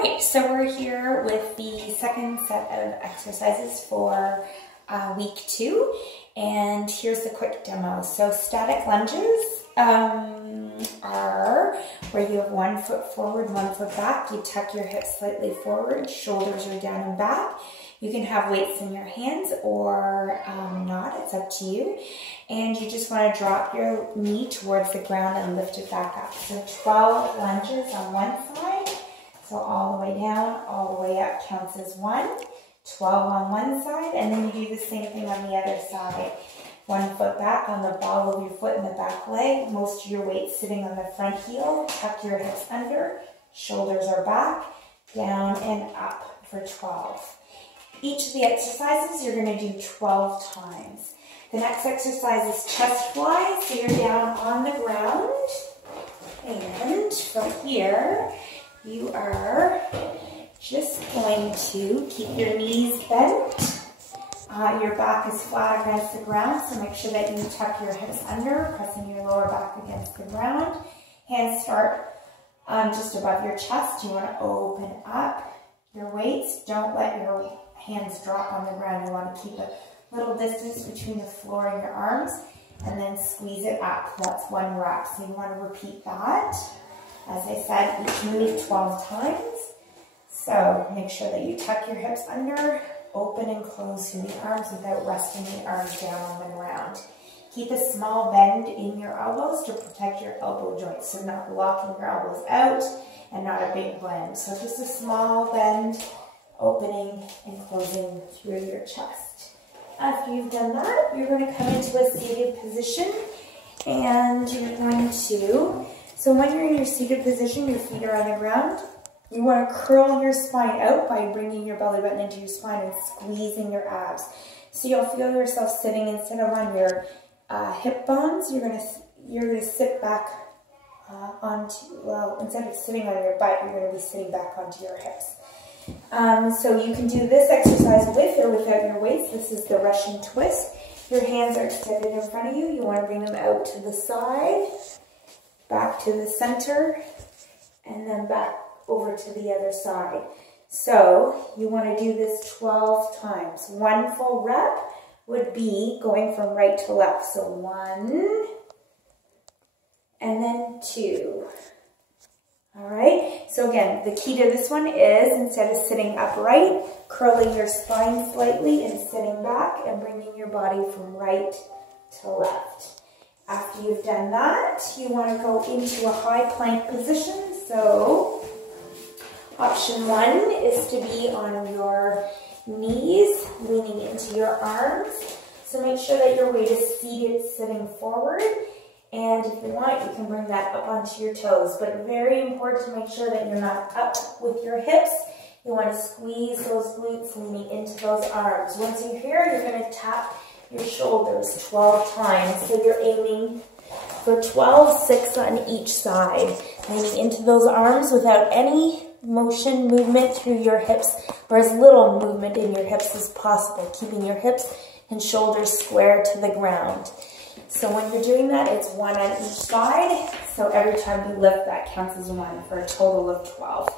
right, so we're here with the second set of exercises for week 2, and here's the quick demo. So static lunges are where you have 1 foot forward, 1 foot back. You tuck your hips slightly forward, shoulders are down and back. You can have weights in your hands or not, it's up to you. And you just want to drop your knee towards the ground and lift it back up. So 12 lunges on one side. So all the way down, all the way up counts as 1. 12 on one side, and then you do the same thing on the other side. 1 foot back on the ball of your foot and the back leg. Most of your weight sitting on the front heel. Tuck your hips under, shoulders are back, down and up for 12. Each of the exercises you're going to do 12 times. The next exercise is chest fly, so you're down on the ground, and from here you are just going to keep your knees bent. Your back is flat against the ground, so make sure that you tuck your hips under, pressing your lower back against the ground. Hands start just above your chest. You want to open up your weights. Don't let your hands drop on the ground. You want to keep a little distance between the floor and your arms, and then squeeze it up. That's 1 rep. So you want to repeat that. As I said, each move 12 times. So make sure that you tuck your hips under, open and close through the arms without resting the arms down on the ground. Keep a small bend in your elbows to protect your elbow joints, so not locking your elbows out and not a big blend. So just a small bend, opening and closing through your chest. After you've done that, you're going to come into a seated position, and you're going to, so when you're in your seated position, your feet are on the ground. You want to curl your spine out by bringing your belly button into your spine and squeezing your abs. So you'll feel yourself sitting instead of on your hip bones. You're gonna sit back instead of sitting on your butt, you're gonna be sitting back onto your hips. So you can do this exercise with or without your weights. This is the Russian twist. Your hands are extended in front of you. You want to bring them out to the side, back to the center, and then back over to the other side. So you want to do this 12 times. 1 full rep would be going from right to left. So 1 and then 2. All right. So again, the key to this one is instead of sitting upright, curling your spine slightly and sitting back and bringing your body from right to left. After you've done that, you want to go into a high plank position. So option 1 is to be on your knees, leaning into your arms. So make sure that your weight is seated, sitting forward. And if you want, you can bring that up onto your toes. But very important to make sure that you're not up with your hips. You want to squeeze those glutes, leaning into those arms. Once you're here, you're going to tap your shoulders 12 times. So you're aiming for 12, 6 on each side. Leaning into those arms without any motion, movement through your hips, or as little movement in your hips as possible, keeping your hips and shoulders square to the ground. So when you're doing that, it's 1 on each side. So every time you lift, that counts as 1 for a total of 12,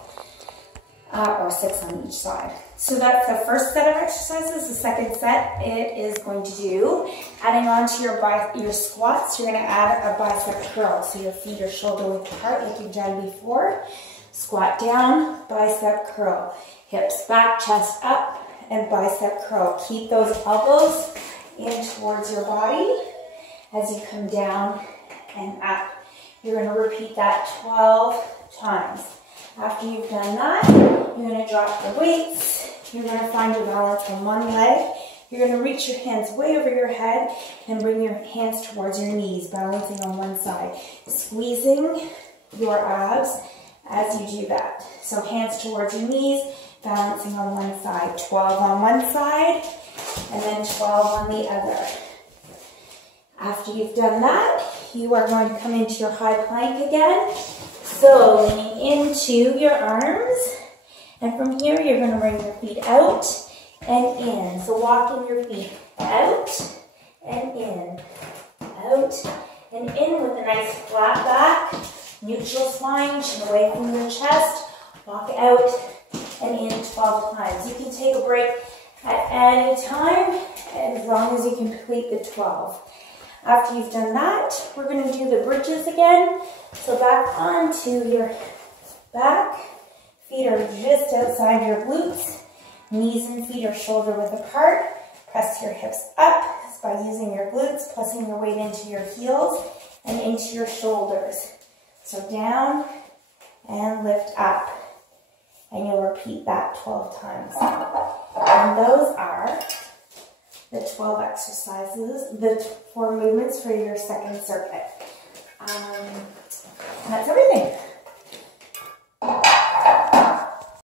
or 6 on each side. So that's the first set of exercises. The second set, it is going to do, adding on to your squats, you're going to add a bicep curl. So your feet are shoulder width apart like you've done before. Squat down, bicep curl. Hips back, chest up, and bicep curl. Keep those elbows in towards your body as you come down and up. You're going to repeat that 12 times. After you've done that, you're going to drop the weights. You're going to find your balance on one leg. You're going to reach your hands way over your head and bring your hands towards your knees, balancing on one side. Squeezing your abs as you do that. So hands towards your knees, balancing on one side. 12 on one side, and then 12 on the other. After you've done that, you are going to come into your high plank again. So leaning into your arms, and from here you're going to bring your feet out and in. So walking your feet out and in, out and in with a nice flat back. Neutral spine, chin away from your chest. Walk out 12 times. You can take a break at any time as long as you complete the 12. After you've done that, we're going to do the bridges again. So back onto your back. Feet are just outside your glutes. Knees and feet are shoulder width apart. Press your hips up by using your glutes, pressing your weight into your heels and into your shoulders. So down and lift up. And you'll repeat that 12 times. And those are the 12 exercises, the 4 movements for your second circuit. And that's everything.